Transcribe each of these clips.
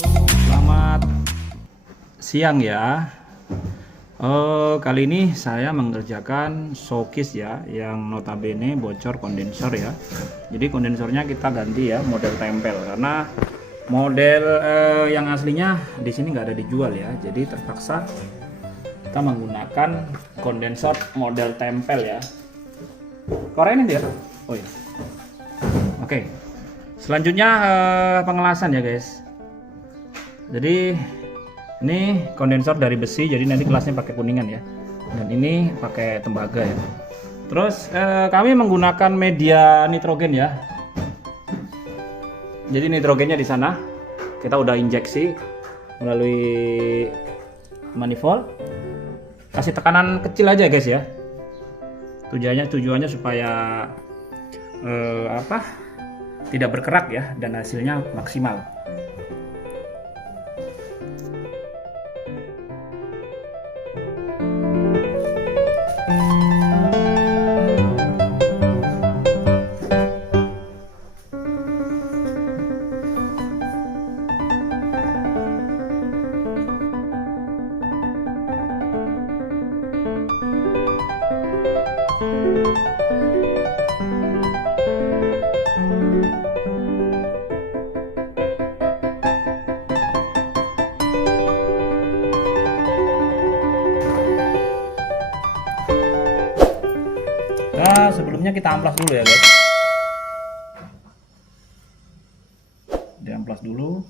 Selamat siang ya. Kali ini saya mengerjakan showcase ya, yang notabene bocor kondensor ya. Jadi kondensornya kita ganti ya, model tempel, karena model yang aslinya di sini nggak ada dijual ya. Jadi terpaksa kita menggunakan kondensor model tempel ya. Korean dia. Oh iya. Oke. Selanjutnya pengelasan ya guys. Jadi ini kondensor dari besi, jadi nanti kelasnya pakai kuningan ya, dan ini pakai tembaga ya. Terus kami menggunakan media nitrogen ya. Jadi nitrogennya di sana kita udah injeksi melalui manifold. Kasih tekanan kecil aja guys ya. Tujuannya supaya tidak berkerak ya, dan hasilnya maksimal. Nah, sebelumnya kita amplas dulu ya guys. Diamplas dulu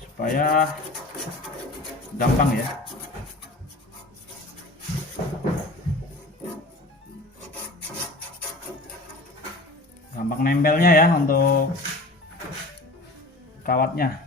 supaya gampang ya. Gampang nempelnya ya untuk kawatnya.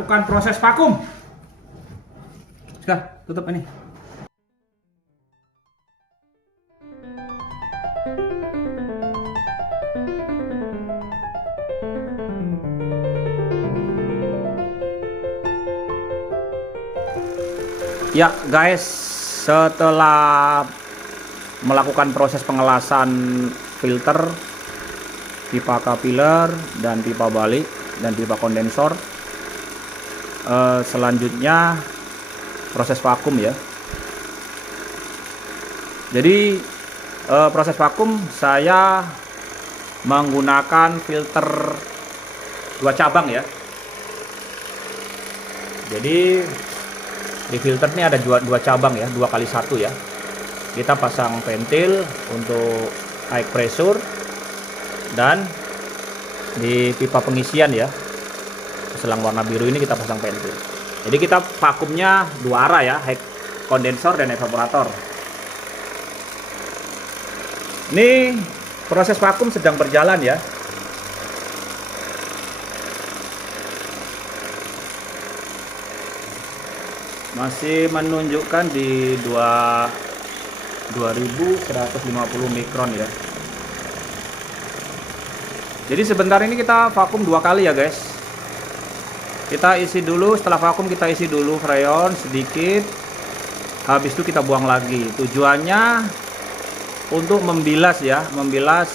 melakukan proses vakum. Sudah, tutup ini. Ya guys, setelah melakukan proses pengelasan filter, pipa kapiler, dan pipa balik, dan pipa kondensor, selanjutnya proses vakum ya. Jadi proses vakum saya menggunakan filter 2 cabang ya. Jadi di filter ini ada dua cabang ya, 2x1 ya. Kita pasang ventil untuk high pressure, dan di pipa pengisian ya, selang warna biru ini kita pasang ventil. Jadi kita vakumnya 2 arah ya, high kondensor dan evaporator. Ini proses vakum sedang berjalan ya. Masih menunjukkan di 2150 mikron ya. Jadi sebentar ini kita vakum 2 kali ya guys. Kita isi dulu, setelah vakum kita isi dulu freon sedikit, habis itu kita buang lagi. Tujuannya untuk membilas ya, membilas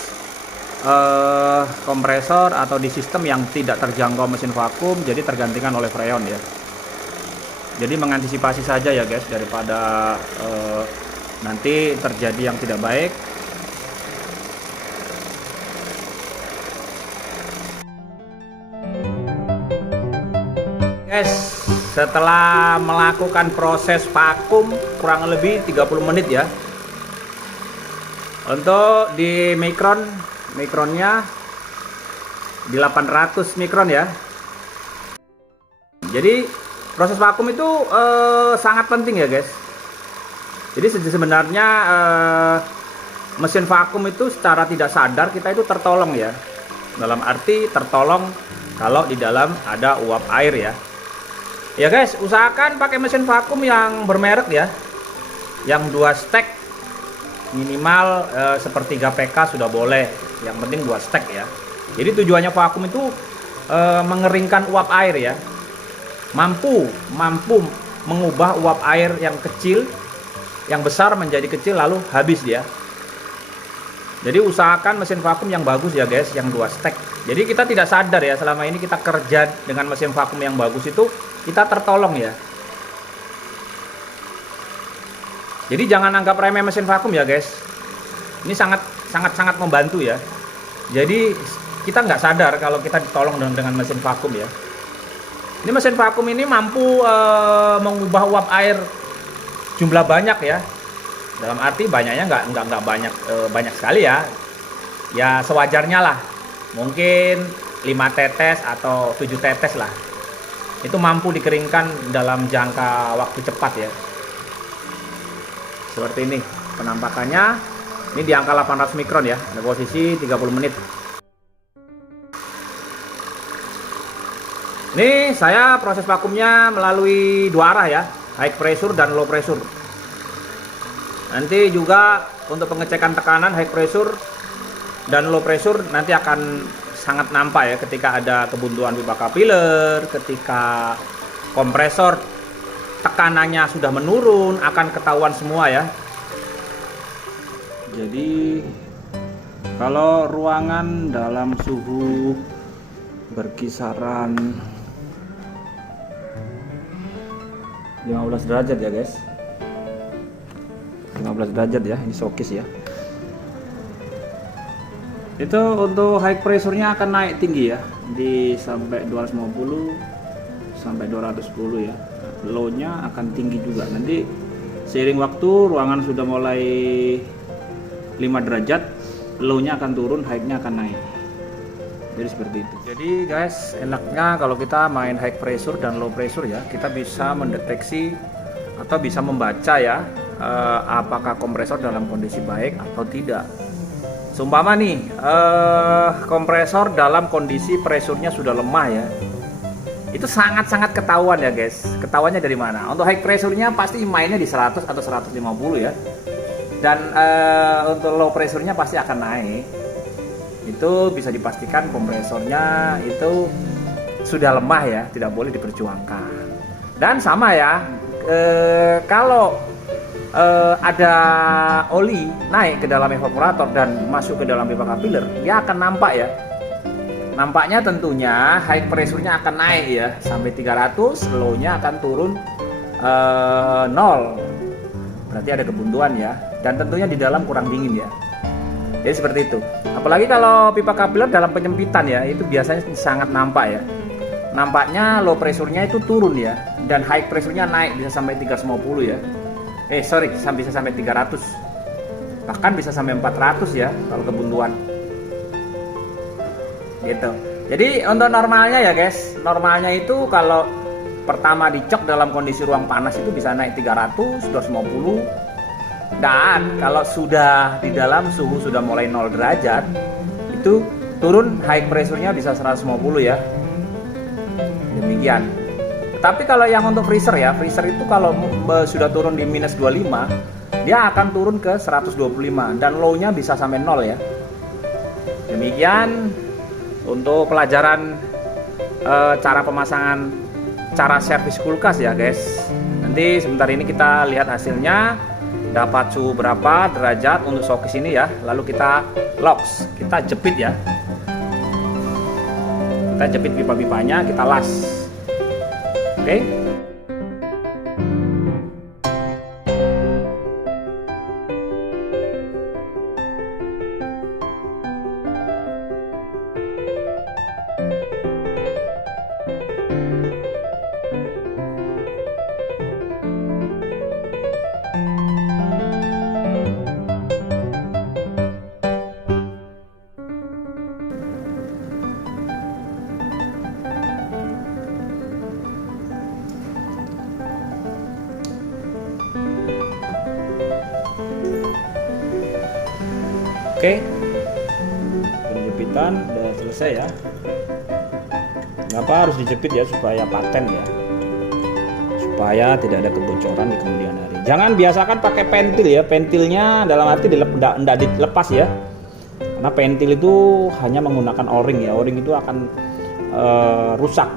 kompresor atau di sistem yang tidak terjangkau mesin vakum, jadi tergantikan oleh freon ya. Jadi mengantisipasi saja ya guys, daripada nanti terjadi yang tidak baik. Guys, setelah melakukan proses vakum kurang lebih 30 menit ya. Untuk di mikronnya di 800 mikron ya. Jadi proses vakum itu sangat penting ya guys. Jadi sebenarnya mesin vakum itu secara tidak sadar kita itu tertolong ya. Dalam arti tertolong kalau di dalam ada uap air ya. Ya guys, usahakan pakai mesin vakum yang bermerek ya, yang 2 stek minimal, sepertiga PK sudah boleh, yang penting 2 stek ya. Jadi tujuannya vakum itu mengeringkan uap air ya, mampu mengubah uap air yang kecil, yang besar menjadi kecil lalu habis dia. Jadi usahakan mesin vakum yang bagus ya guys, yang 2 stek. Jadi kita tidak sadar ya, selama ini kita kerja dengan mesin vakum yang bagus itu kita tertolong ya. Jadi jangan anggap remeh mesin vakum ya guys. Ini sangat membantu ya. Jadi kita nggak sadar kalau kita ditolong dengan mesin vakum ya. Ini mesin vakum ini mampu mengubah uap air jumlah banyak ya. Dalam arti banyaknya nggak banyak sekali ya. Ya sewajarnya lah. Mungkin 5 tetes atau 7 tetes lah. Itu mampu dikeringkan dalam jangka waktu cepat ya. Seperti ini penampakannya. Ini di angka 800 mikron ya. Ada posisi 30 menit. Ini saya proses vakumnya melalui 2 arah ya, high pressure dan low pressure. Nanti juga untuk pengecekan tekanan high pressure dan low pressure nanti akan sangat nampak ya ketika ada kebuntuan pipa kapiler, ketika kompresor tekanannya sudah menurun, akan ketahuan semua ya. Jadi kalau ruangan dalam suhu berkisaran 15 derajat ya guys, 15 derajat ya, ini showcase ya. Itu untuk high pressure-nya akan naik tinggi ya, di sampai 250 sampai 210 ya. Low-nya akan tinggi juga. Nanti seiring waktu ruangan sudah mulai 5 derajat, low-nya akan turun, high-nya akan naik. Jadi seperti itu. Jadi guys, enaknya kalau kita main high pressure dan low pressure ya, kita bisa mendeteksi atau bisa membaca ya, apakah kompresor dalam kondisi baik atau tidak. Seumpama nih kompresor dalam kondisi pressure-nya sudah lemah ya, itu sangat-sangat ketahuan ya guys. Ketahuannya dari mana? Untuk high pressure-nya pasti mainnya di 100 atau 150 ya. Dan untuk low pressure-nya pasti akan naik. Itu bisa dipastikan kompresornya itu sudah lemah ya, tidak boleh diperjuangkan. Dan sama ya, kalau ada oli naik ke dalam evaporator dan masuk ke dalam pipa kapiller, dia akan nampak ya. Nampaknya tentunya high pressure-nya akan naik ya sampai 300, low-nya akan turun 0. Berarti ada kebuntuan ya. Dan tentunya di dalam kurang dingin ya. Jadi seperti itu. Apalagi kalau pipa kapiller dalam penyempitan ya, itu biasanya sangat nampak ya. Nampaknya low pressure-nya itu turun ya, dan high pressure-nya naik bisa sampai 350 ya. Bisa sampai 300. Bahkan bisa sampai 400 ya kalau kebuntuan. Gitu. Jadi untuk normalnya ya guys, normalnya itu kalau pertama dicok dalam kondisi ruang panas itu bisa naik 300, 250. Dan kalau sudah di dalam suhu sudah mulai 0 derajat, itu turun high pressure-nya bisa 150 ya. Demikian. Tapi kalau yang untuk freezer ya, freezer itu kalau sudah turun di minus 25, dia akan turun ke 125 dan low-nya bisa sampai 0 ya. Demikian untuk pelajaran cara pemasangan, cara servis kulkas ya guys. Nanti sebentar ini kita lihat hasilnya, dapat suhu berapa derajat untuk showcase ini ya. Lalu kita locks, kita jepit ya. Kita jepit pipa-pipanya, kita las. Oke. Oke, penjepitan udah selesai ya. Kenapa harus dijepit ya? Supaya paten ya, supaya tidak ada kebocoran di kemudian hari. Jangan biasakan pakai pentil ya. Pentilnya dalam arti tidak dilepas ya, karena pentil itu hanya menggunakan o-ring ya. O-ring itu akan rusak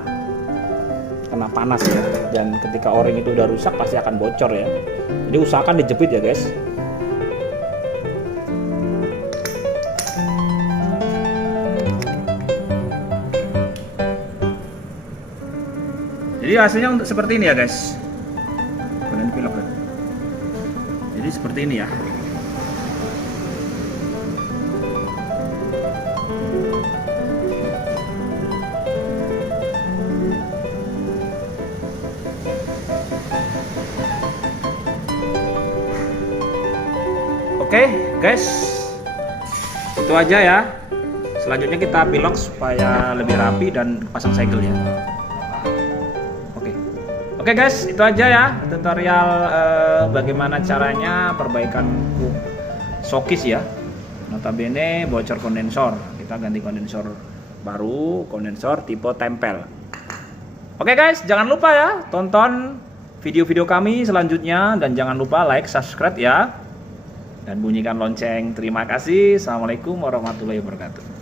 kena panas ya, dan ketika o-ring itu udah rusak pasti akan bocor ya. Jadi usahakan dijepit ya guys. Jadi hasilnya untuk seperti ini ya guys. Kalian pilok kan. Jadi seperti ini ya. Oke guys, itu aja ya. Selanjutnya kita pilok supaya lebih rapi dan pasang segel ya. Oke guys, itu aja ya tutorial bagaimana caranya perbaikan showcase ya. Notabene bocor kondensor, kita ganti kondensor baru, kondensor tipe tempel. Oke guys, jangan lupa ya tonton video-video kami selanjutnya, dan jangan lupa like, subscribe ya, dan bunyikan lonceng. Terima kasih. Assalamualaikum warahmatullahi wabarakatuh.